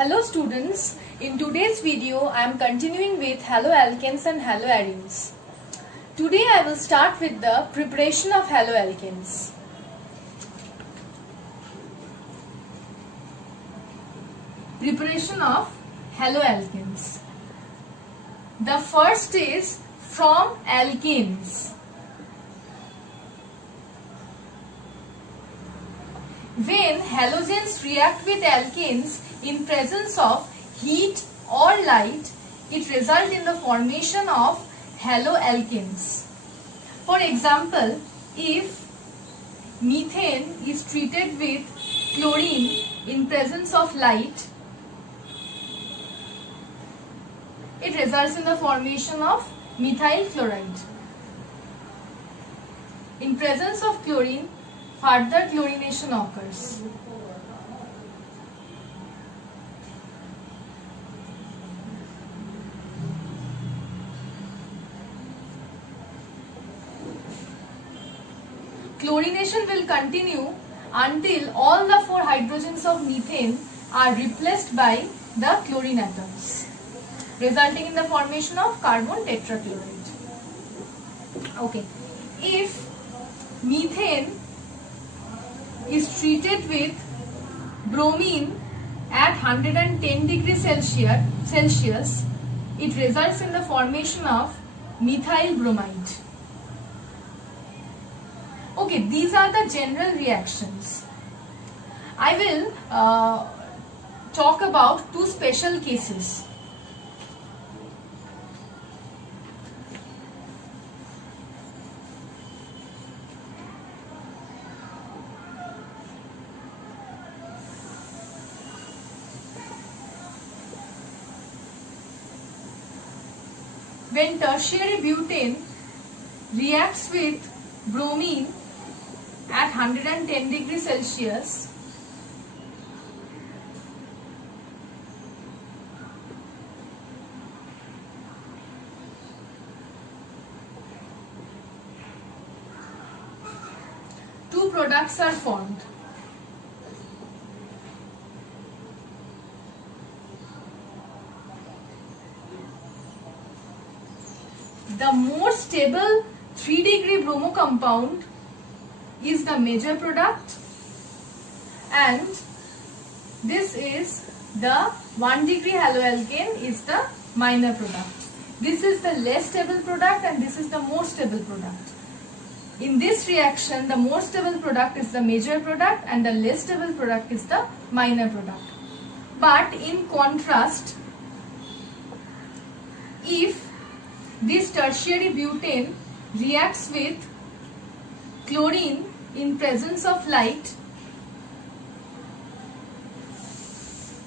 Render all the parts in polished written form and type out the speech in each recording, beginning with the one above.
Hello students, in today's video I am continuing with haloalkanes and haloarenes. Today I will start with the preparation of haloalkanes. Preparation of haloalkanes. The first is from alkanes. When halogens react with alkanes in presence of heat or light, it results in the formation of haloalkanes. For example, if methane is treated with chlorine in presence of light, it results in the formation of methyl chloride. In presence of chlorine, further chlorination occurs. Chlorination will continue until all the 4 hydrogens of methane are replaced by the chlorine atoms, resulting in the formation of carbon tetrachloride. Okay, if methane is treated with bromine at 110 degrees Celsius, it results in the formation of methyl bromide. Okay, these are the general reactions. I will talk about 2 special cases. When tertiary butane reacts with bromine at 110 degrees Celsius, two products are formed. The more stable 3-degree bromo compound is the major product, and this is the 1-degree haloalkane is the minor product. This is the less stable product and this is the more stable product. In this reaction, the more stable product is the major product and the less stable product is the minor product. But in contrast, if this tertiary butane reacts with chlorine in presence of light,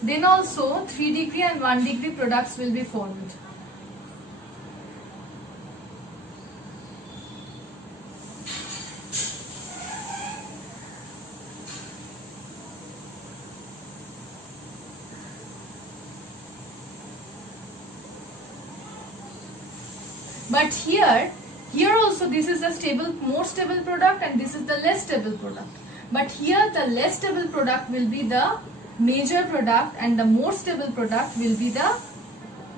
then also 3-degree and 1-degree products will be formed. But here also this is a more stable product and this is the less stable product. But here the less stable product will be the major product and the more stable product will be the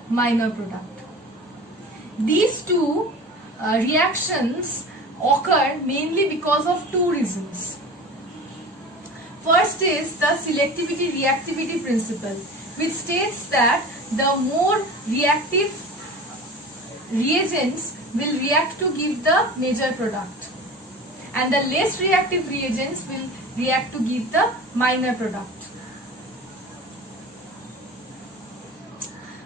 minor product. These two reactions occur mainly because of 2 reasons. First is the selectivity-reactivity principle, which states that the more reactive reagents will react to give the major product and the less reactive reagents will react to give the minor product.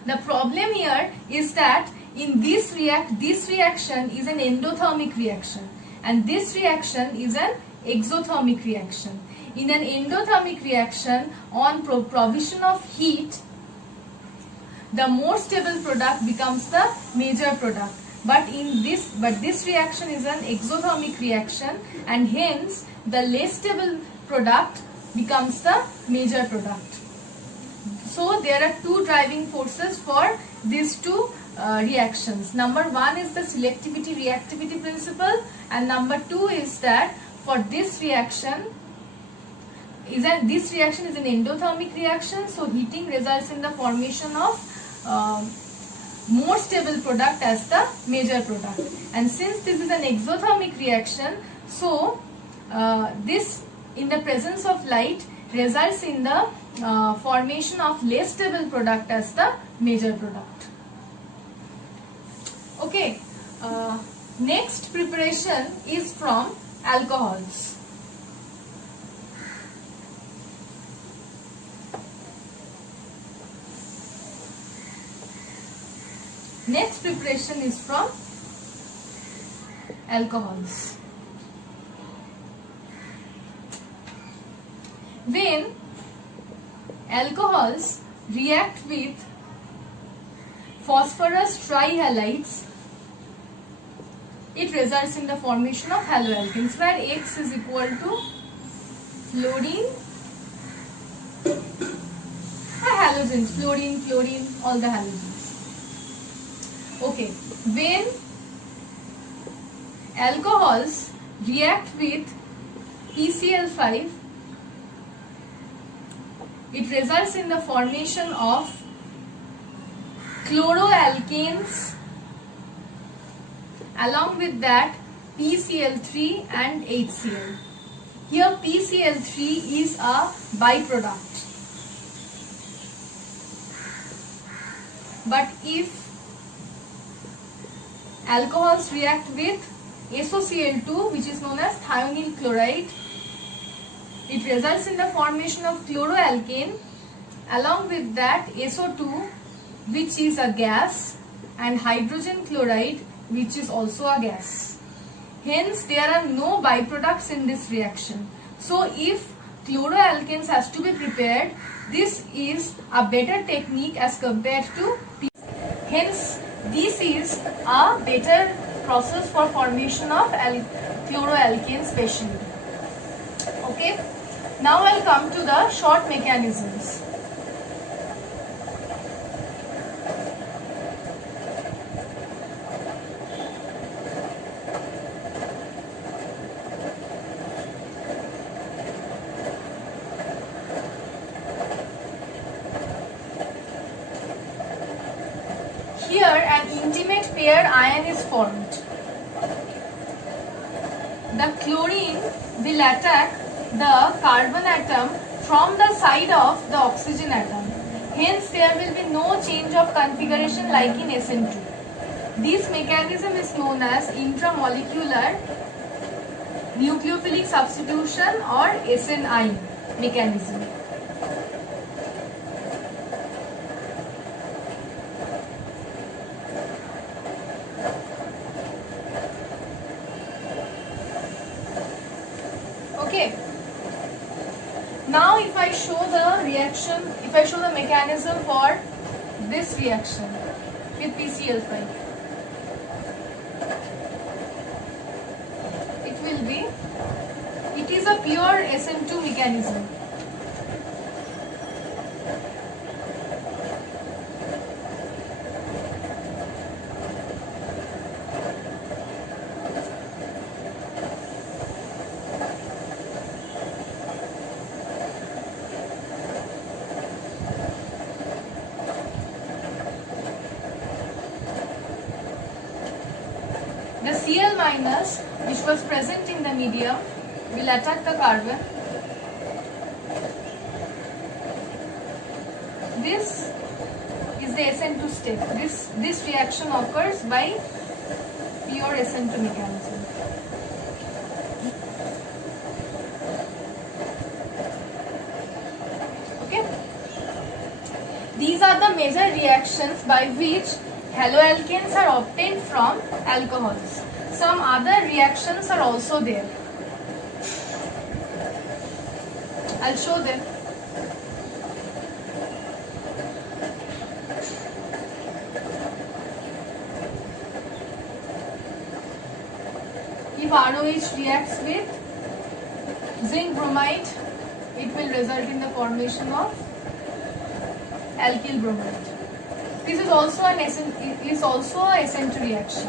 The problem here is that in this reaction is an endothermic reaction and this reaction is an exothermic reaction. In an endothermic reaction, on provision of heat, the more stable product becomes the major product. But this reaction is an exothermic reaction and hence the less stable product becomes the major product. So there are 2 driving forces for these 2 reactions. Number 1 is the selectivity-reactivity principle and number 2 is that for this reaction this reaction is an endothermic reaction, so heating results in the formation of more stable product as the major product. And since this is an exothermic reaction, so this in the presence of light results in the formation of less stable product as the major product. Okay, next preparation is from alcohols. Next preparation is from alcohols. When alcohols react with phosphorus trihalides, it results in the formation of haloalkanes, where X is equal to fluorine, halogens, fluorine, chlorine, all the halogens. Okay, when alcohols react with PCl5, it results in the formation of chloroalkanes, along with that PCl3 and HCl. Here PCl3 is a byproduct. But if alcohols react with SOCl2, which is known as thionyl chloride, it results in the formation of chloroalkane, along with that SO2, which is a gas, and hydrogen chloride, which is also a gas. Hence, there are no byproducts in this reaction. So, if chloroalkanes has to be prepared, this is a better technique as compared to hence, this is a better process for formation of chloroalkane specially. Okay. Now I'll come to the short mechanisms. Here an intimate pair ion is formed. The chlorine will attack the carbon atom from the side of the oxygen atom. Hence, there will be no change of configuration like in SN2. This mechanism is known as intramolecular nucleophilic substitution or SNI mechanism. Okay. Now if I show the reaction, if I show the mechanism for this reaction with PCl5, it is a pure SN2 mechanism. The Cl minus, which was present in the medium, will attack the carbon. This is the SN2 step. This reaction occurs by pure SN2 mechanism. Okay. These are the major reactions by which haloalkanes are obtained from alcohols. Some other reactions are also there. I'll show them. If ROH reacts with zinc bromide, it will result in the formation of alkyl bromide. This is also a SN2 reaction.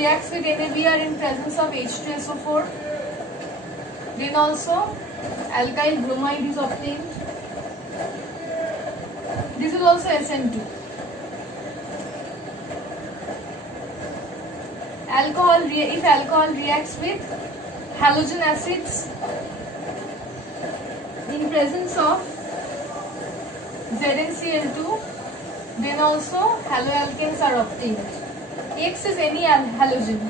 reacts with NaBr in presence of H2SO4. Then also alkyl bromide is obtained. This is also SN2. If alcohol reacts with halogen acids in presence of ZnCl2, then also haloalkanes are obtained. X is any halogen.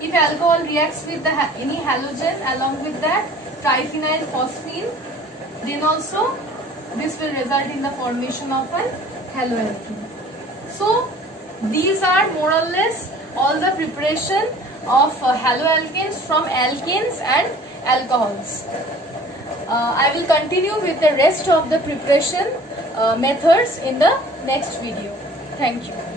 If alcohol reacts with any halogen along with that triphenyl phosphine, then also this will result in the formation of an haloalkane. So these are more or less all the preparation of haloalkanes from alkanes and alcohols. I will continue with the rest of the preparation methods in the next video. Thank you.